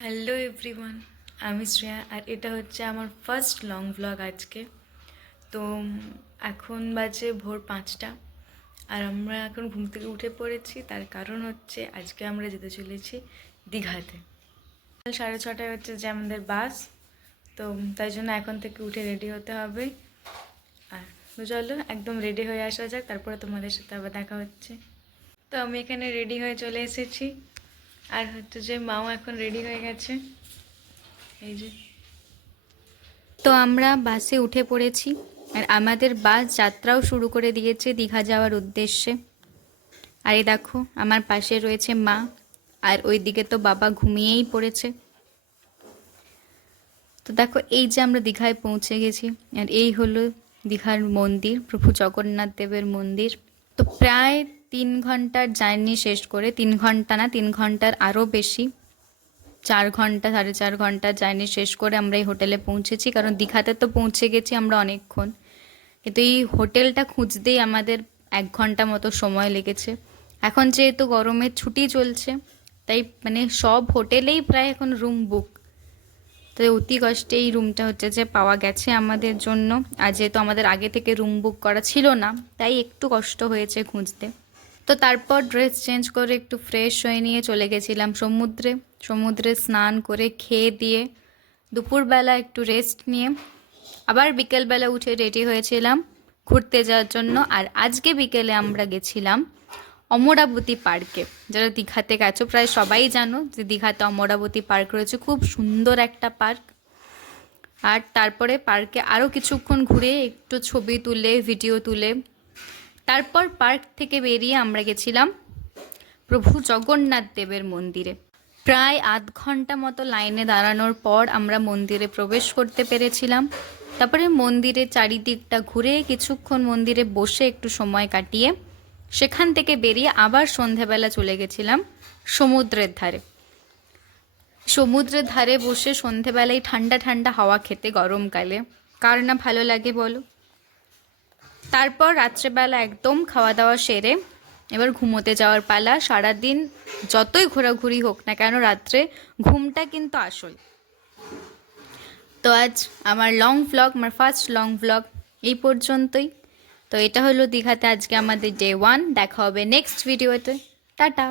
Hello everyone, আমি শ্রেয়া আর এটা হচ্ছে আমার ফার্স্ট লং ভ্লগ আজকে। তো এখন বাজে ভোর 5টা আর আমরা এখন ঘুম থেকে উঠে পড়েছি। তার কারণ হচ্ছে আজকে আমরা যেতে চলেছি দীঘাতে। 6:30টায় হচ্ছে যে আমাদের বাস, তো তাই জন্য এখন থেকে উঠে রেডি হতে হবে। আর তো চলো একদম রেডি হয়ে আসা যাক, তারপরে তোমাদের সাথে আবার দেখা হচ্ছে। তো আমি এখানে রেডি হয়ে চলে এসেছি আর হচ্ছে যে মাও এখন রেডি হয়ে গেছে, এই যে। তো আমরা বাসে উঠে পড়েছি আর আমাদের বাস যাত্রাও শুরু করে দিয়েছে দীঘা যাওয়ার উদ্দেশ্যে। আর এই দেখো আমার পাশে রয়েছে মা, আর ওই দিকে তো বাবা ঘুমিয়েই পড়েছে। তো দেখো এই যে আমরা দীঘায় পৌঁছে গেছি আর এই হলো দীঘার মন্দির, প্রভু জগন্নাথ দেবের মন্দির। তো প্রায় 3 ঘন্টার জার্নি শেষ করে, 3 ঘন্টা না, 3 ঘন্টার আরও বেশি, 4 ঘন্টা 4.5 ঘন্টা জার্নি শেষ করে আমরা এই হোটেলে পৌঁছেছি। কারণ দীঘাতে তো পৌঁছে গেছি আমরা অনেকক্ষণ, কিন্তু এই হোটেলটা খুঁজতেই আমাদের 1 ঘন্টা মতো সময় লেগেছে। এখন যেহেতু গরমের ছুটি চলছে, তাই মানে সব হোটেলেই প্রায় এখন রুম বুক। তো অতি কষ্টে এই রুমটা হচ্ছে যে পাওয়া গেছে আমাদের জন্য। আর যেহেতু আমাদের আগে থেকে রুম বুক করা ছিল না, তাই একটু কষ্ট হয়েছে খুঁজতে। তো তারপর ড্রেস চেঞ্জ করে একটু ফ্রেশ হয়ে নিয়ে চলে গেছিলাম সমুদ্রে। সমুদ্রে স্নান করে খেয়ে দিয়ে দুপুরবেলা একটু রেস্ট নিয়ে আবার বিকেলবেলা উঠে রেডি হয়েছিলাম ঘুরতে যাওয়ার জন্য। আর আজকে বিকেলে আমরা গেছিলাম অমরাবতী পার্কে। যারা দীঘাতে গেছো প্রায় সবাই জানো যে দীঘাতে অমরাবতী পার্ক রয়েছে, খুব সুন্দর একটা পার্ক। আর তারপরে পার্কে আরও কিছুক্ষণ ঘুরে একটু ছবি তুলে ভিডিও তুলে তারপর পার্ক থেকে বেরিয়ে আমরা গেছিলাম প্রভু জগন্নাথ দেবের মন্দিরে। প্রায় 1/2 ঘন্টা মতো লাইনে দাঁড়ানোর পর আমরা মন্দিরে প্রবেশ করতে পেরেছিলাম। তারপরে মন্দিরের চারিদিকটা ঘুরে কিছুক্ষণ মন্দিরে বসে একটু সময় কাটিয়ে সেখান থেকে বেরিয়ে আবার সন্ধেবেলা চলে গেছিলাম সমুদ্রের ধারে। সমুদ্রের ধারে বসে সন্ধেবেলায় ঠান্ডা ঠান্ডা হাওয়া খেতে, গরমকালে কার না ভালো লাগে বলো। তারপর রাত্রেবেলা একদম খাওয়া দাওয়া সেরে এবার ঘুমোতে যাওয়ার পালা। সারাদিন যতই ঘোরাঘুরি হোক না কেন, রাত্রে ঘুমটা কিন্তু আসল। তো আজ আমার লং ভ্লগ, আমার ফার্স্ট লং ভ্লগ এই পর্যন্তই। তো এটা হলো দীঘাতে আজকে আমাদের ডে 1। দেখা হবে নেক্সট ভিডিওতে। টাটা।